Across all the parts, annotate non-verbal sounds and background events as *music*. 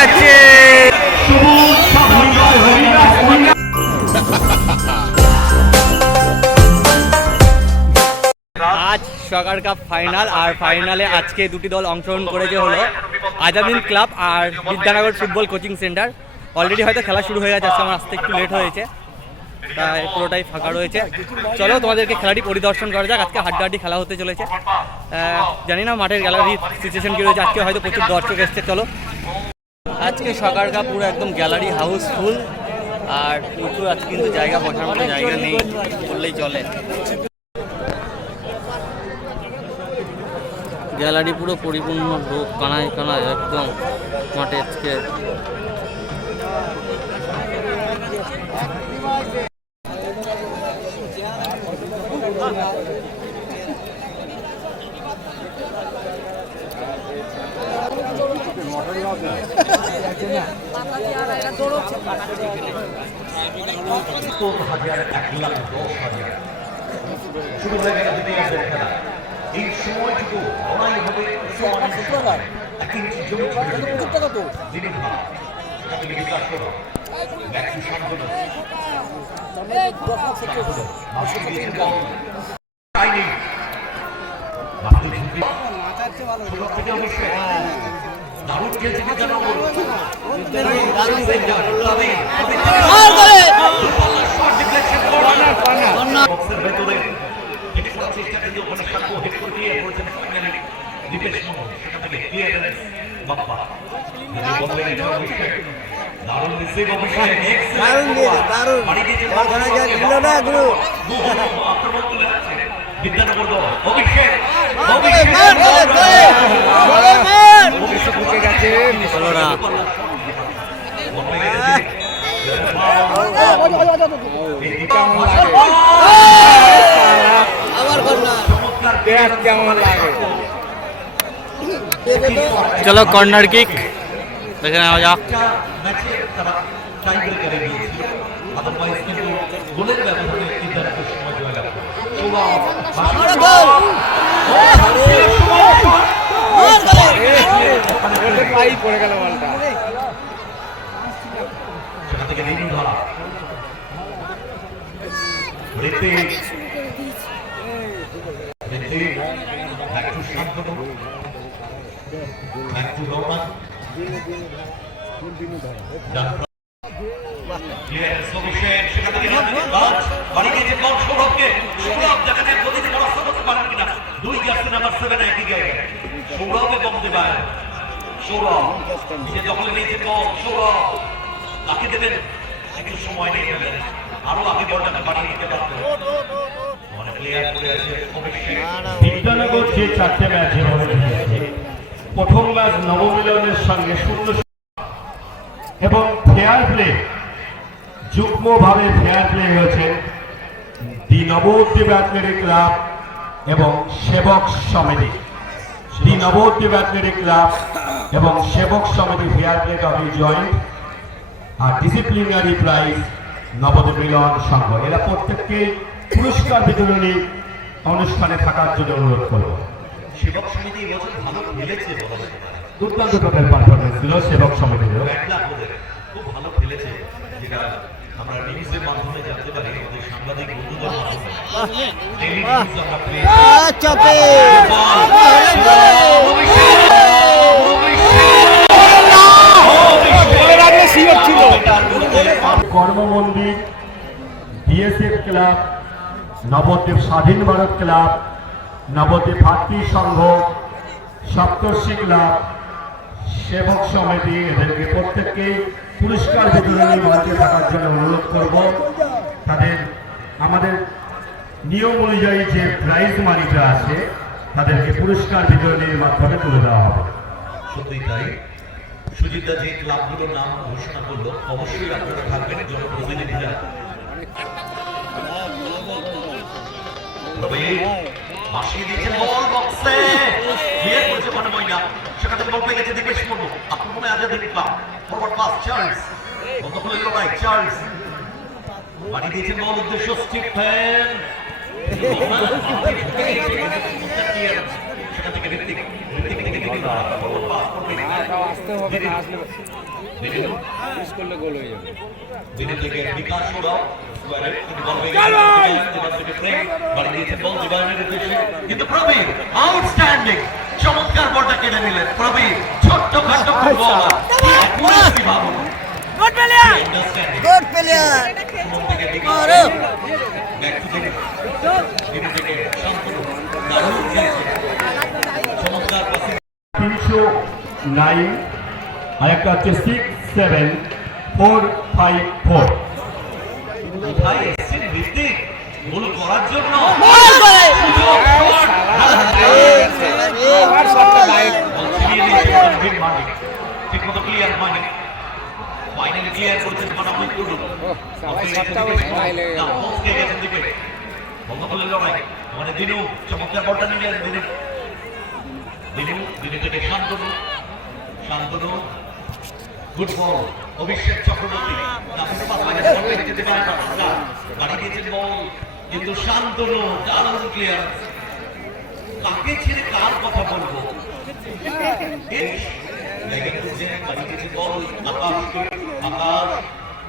আজ সকার cup final আর ফাইনালে আজকে দুটি দল অংশগ্রহণ করেছে হলো আজাদিন ক্লাব আর Bidyanagar football coaching centre. Already হয়তো খেলা শুরু হয়ে গেছে আমার আসতে একটু লেট হয়েছে। তাই পুরোটাই ফাঁকা রয়েছে। চলো তোমাদেরকে খেলাটি পরিদর্শন করা যাক, আজকে হাড্ডাহাড্ডি খেলা হতে চলেছে। জানি না মাঠের গ্যালারির সিচুয়েশন কী রয়েছে, আজকে হয়তো প্রচুর দর্শক এসছে, চলো। আজকে সকার কাপ পুরো একদম গ্যালারি হাউসফুল আর প্রচুর আজকে কিন্তু জায়গা বসার মতো জায়গা নেই, বললেই চলে। গ্যালারি পুরো পরিপূর্ণ লোক কানায় কানায় একদম মাঠে আজকে সত্তর হাজার এক লাখ দশ হাজার শুরু হয়ে গেল দুনিয়াদের খেলা এই সময়টুকু লড়াই হবে সমান এক ইঞ্চি জমি ছেড়ে দেবে না। যিনি ভাব তাকে বিকাশ করো ব্যক্তি সান্ত্বনা মাসে ঝুঁকি ষোলো থেকে অবশ্যই দারুণ খেলছে। দারুণ বক্সের ভেতরে যেটি করার চেষ্টা কিন্তু ওখানে সাক্ষ্য হেড করে দিয়ে করেছেন ফাইনালি দীপেশ মন্ডল সেখান থেকে ক্লিয়ারেন্স বাপ্পা যদি বললেন এটা অভিষেক দারুণ রিসিভ অভিষেক দারুণ দারুণ বাড়ি যা দিল না গুরু আক্রমণ তুলে যাচ্ছে বিদ্যানগর দল অভিষেক অভিষেক অভিষেক ঢুকে গেছে চলো না চলো কর্নার কিক দেখে নেওয়া যাক তারা টাই ব্রেকারে গিয়েছিল আদারওয়াইজ কিন্তু গোলের ব্যবধানে নির্ধারিত সময় জয় লাভ করে সৌরভ বাসি- সেখান থেকে রিনি ধরা Hrithik Hrithik back to Shantanu back to Rounak Clearance অভিষেক, সেখান থেকে রাজনীতির বাজ, বাড়ি গিয়েছে বল সৌরভকে। সৌরভ যেখানে গতিতে পরাস্ত করতে পারেন কিনা। দুই জার্সি নাম্বার সেভেন একই জায়গায়। সৌরভ এবং দেবায়ন। সৌরভ নিজে দখলে নিয়েছে বল সৌরভ তাকে দেবেন একটু সময় নেই আরও আগে বলটাকে বাড়িয়ে নিতে পারতো বিদ্যানগর যে চারটে ম্যাচ প্রথম ম্যাচ নবমিলনের সঙ্গে শূন্য এবং ফেয়ার প্লে যুগ্মভাবে ফেয়ার প্লে হয়েছে দি নবদ্বীপ ব্যাটনারি ক্লাব এবং সেবক সমিতি। দি নবদ্বীপ ব্যাটনারি ক্লাব এবং সেবক সমিতি ফেয়ার প্লে টপি জয়েন্ট আর ডিসিপ্লিনারি প্রাইজ নবদ্বীপ মিলন সংঘ। এরা প্রত্যেককেই পুরস্কার বিতরণী অনুষ্ঠানে থাকার জন্য অনুরোধ করব। সেবক সমিতি এবছর ভালো খেলেছে দুর্দান্ত তাদের পারফরমেন্স ছিল সেবক সমিতিরও ওদের খুব ভালো খেলেছে যেটা আমরা নিউজের মাধ্যমে জানতে পারি আমাদের সাংবাদিক বন্ধুদের মাধ্যমে। কর্মমন্দির বিএসএফ ক্লাব নবদ্বীপ স্বাধীন ভারত ক্লাব নবদ্বীপ ভাতৃ সংঘ সপ্তর্ষি ক্লাব সেবক সমিতি, এদেরকে প্রত্যেককে পুরস্কার বিতরণী মঞ্চে থাকার জন্য অনুরোধ করব। তাদের, আমাদের নিয়ম অনুযায়ী যে প্রাইজ মানিটা আছে, তাদেরকে পুরস্কার বিতরণীর মাধ্যমে তুলে দেওয়া হবে। সত্যি তাই। সুজিতদা যে ক্লাবগুলোর নাম ঘোষণা করল, অবশ্যই আপনারা থাকবেন, জনপ্রতিনিধিরা। ভাসিয়ে দিয়েছেন বল বক্সে। বিয়ে করেছে মানে ময়না সেখান বল পেয়ে গেছে দীপেশ আপনার মনে Azad club forward pass Charles বন্ধ করলেন লড়াই চার্লস বাড়ি দিয়েছেন বল উদ্দেশ্য স্টিফেন *laughs* সেখান থেকে ঋত্বিক ঋত্বিক থেকে দিকে ফরওয়ার্ড পাস করবে আসতে হবে না আসলে মিস করলে গোল হয়ে যাবে চমৎকার বলটা কেড়ে নিলেন প্রবীর ছোট্ট footballer good player player back two nine আর একটা হচ্ছে six seven four five four কোথায় এসেছেন ঋত্বিক। গোল করার জন্য। মানিক ঠিকমতো ক্লিয়ার ফাইনালি ক্লিয়ার করেছেন লড়াই মানে দিনু চমৎকার বলটা নিলেন দিনু দিনু শান্তনু গুড বল অভিষেক চক্রবর্তী। শান্তনু দারুণ ক্লিয়ার কাকে ছেড়ে কার কথা বলব? আকাশ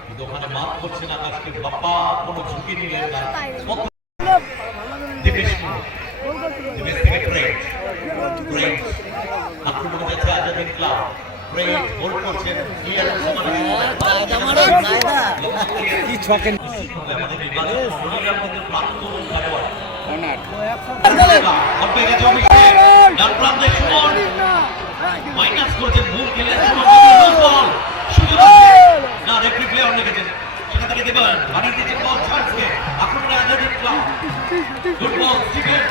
কিন্তু ওখানে মাফ করছেন আকাশকে, বাপ্পা, কোনো ঝুঁকি নিলেন না। কত দীপেশ কুমার। দীপেশ থেকে প্রেম প্রেম আক্রমণে যাচ্ছে আজাদিন ক্লাব প্রেম গোল করছেন ক্লিয়ারেন্স কায়দা মারো কায়দা কি ছকে আমাদের নির্বাচন মন্ডলীর মধ্যে প্রাক্তন খেলোয়াড় অনার বল পেয়ে গেছে অভিষেক ডান সুমন মাইনাস করছেন। ভুল খেলে বল সুযোগ না রেফারি থেকে দেবেন বল ক্লাব গুড স্টিভেন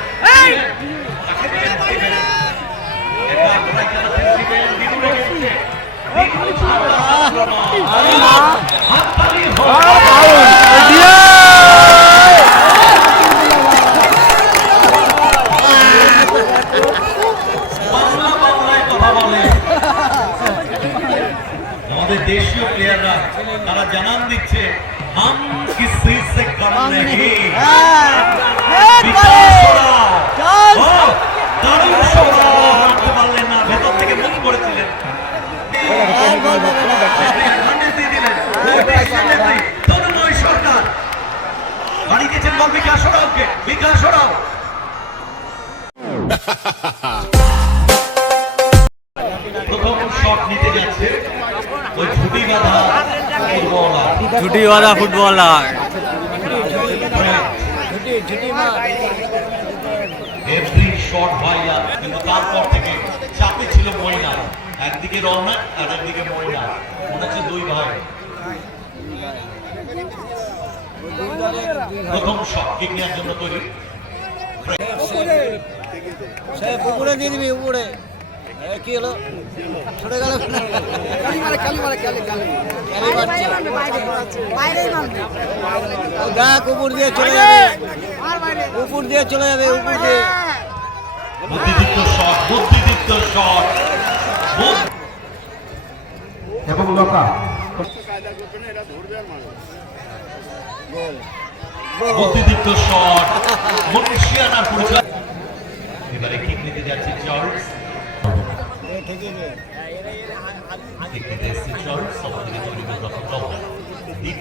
এটা লড়াই চালাচ্ছেন স্টিভেন দিনু দিনু ছাড়া দিয়েছেন বিকাশ ওরাওকে বিকাশ ওরাও প্রথম শট নিতে যাচ্ছে ওই ঝুটি বাঁধা ফুটবলার। এভরি শট ভাইয়া কিন্তু তারপর থেকে চাপে ছিল ময়না। একদিকে রওনাক আর একদিকে ময়না। মনে হচ্ছে দুই ভাই। প্রথম শট কিক উপরে কি হলো কালি মারে কালি মারে কালি কালি উপর দিয়ে চলে যাবে উপর দিয়ে চলে যাবে উপর এবং লকা বুদ্ধিদীপ্ত শট মনীষিয়ানার পরিচয়। এবারে কিক নিতে যাচ্ছে চার্লস কিক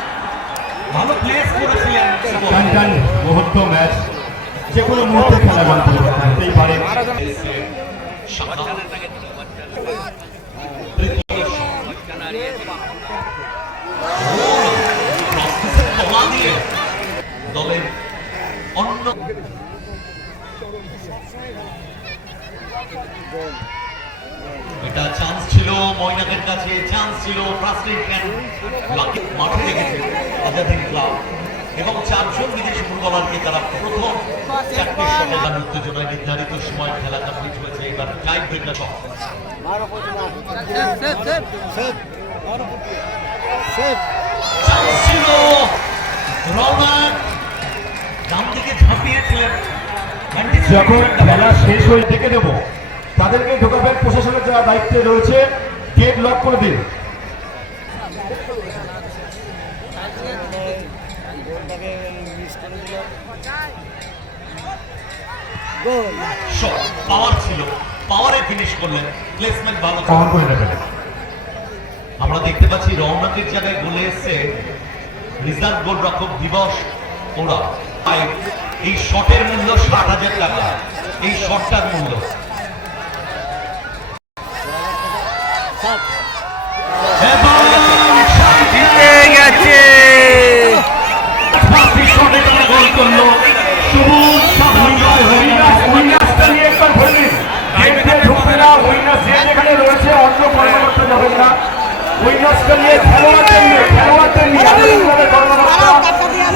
ভালো প্লেস করেছিলেন টান টান মুহূর্ত ম্যাচ যে কোনো মুহূর্তে খেলা বন্ধ হতেই পারে। দলের অন্য এটা চান্স ছিল, ময়নাকের কাছে চান্স ছিল মাঠে লেগেছে ক্লাব। এবং চারজন বিদেশি ফুটবলারকে তারা প্রথম চারটি সমাধান উত্তেজনায় নির্ধারিত সময় খেলা কমপ্লিট হয়েছে। এবার টাই ব্রেকার ঝাঁপিয়েছিলেন যখন খেলা শেষ হয়ে দেখে দেব তাদেরকে ঢোকাবেন প্রশাসনের যারা দায়িত্বে রয়েছে গেট লক করে দিন। পাওয়ার ছিল পাওয়ারে ফিনিশ করলেন প্লেসমেন্ট ভালো ছিল। করে নেবেন। আমরা দেখতে পাচ্ছি রওনাকের জায়গায় গোলে এসছে রিজার্ভ গোল রক্ষক দিবস ওরা। এই শটের মূল্য ষাট হাজার টাকা। এই শটটার মূল্য এবং জিতে গেছে। গোল করল। সবুজ সাফল্যয় নিয়ে একবার ঢুকবে না উইনাস রয়েছে অন্য কর্মকর্তা যাবেন না। উইনাসটা নিয়ে খেলোয়াড়দের নিয়ে খেলোয়াড়দের নিয়ে আমাদের কর্মকর্তা।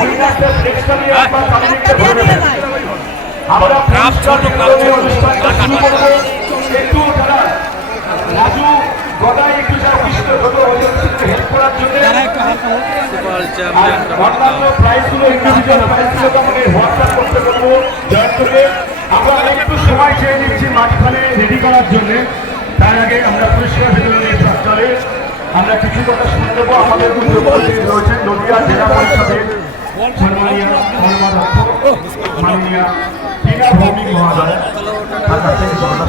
উইনাসের ফ্লেক্সটা নিয়ে একবার তাদেরকে ভরে নেবেন আমরা পুরস্কার বিতরণের অনুষ্ঠানটা শুরু করব। একটু রাজু গদাই একটু ছোট হেল্প করার জন্য অন্যান্য প্রাইজগুলো ইন্ডিভিজুয়াল প্রাইজগুলোকে আমাকে হোয়াটসঅ্যাপ করতে বলব। জয়েন করবে। আমরা একটু সময় চেয়ে নিচ্ছি মাঝখানে রেডি করার জন্য। তার আগে আমরা পুরস্কার বিতরণের আমরা কিছু কথা শুনে নেব। আমাদের রয়েছেন নদিয়া জেলা পরিষদের সম্মানীয় কর্মাধ্যক্ষ মাননীয় টিনা ভৌমিক মহোদয়। তার কাছ থেকে কথা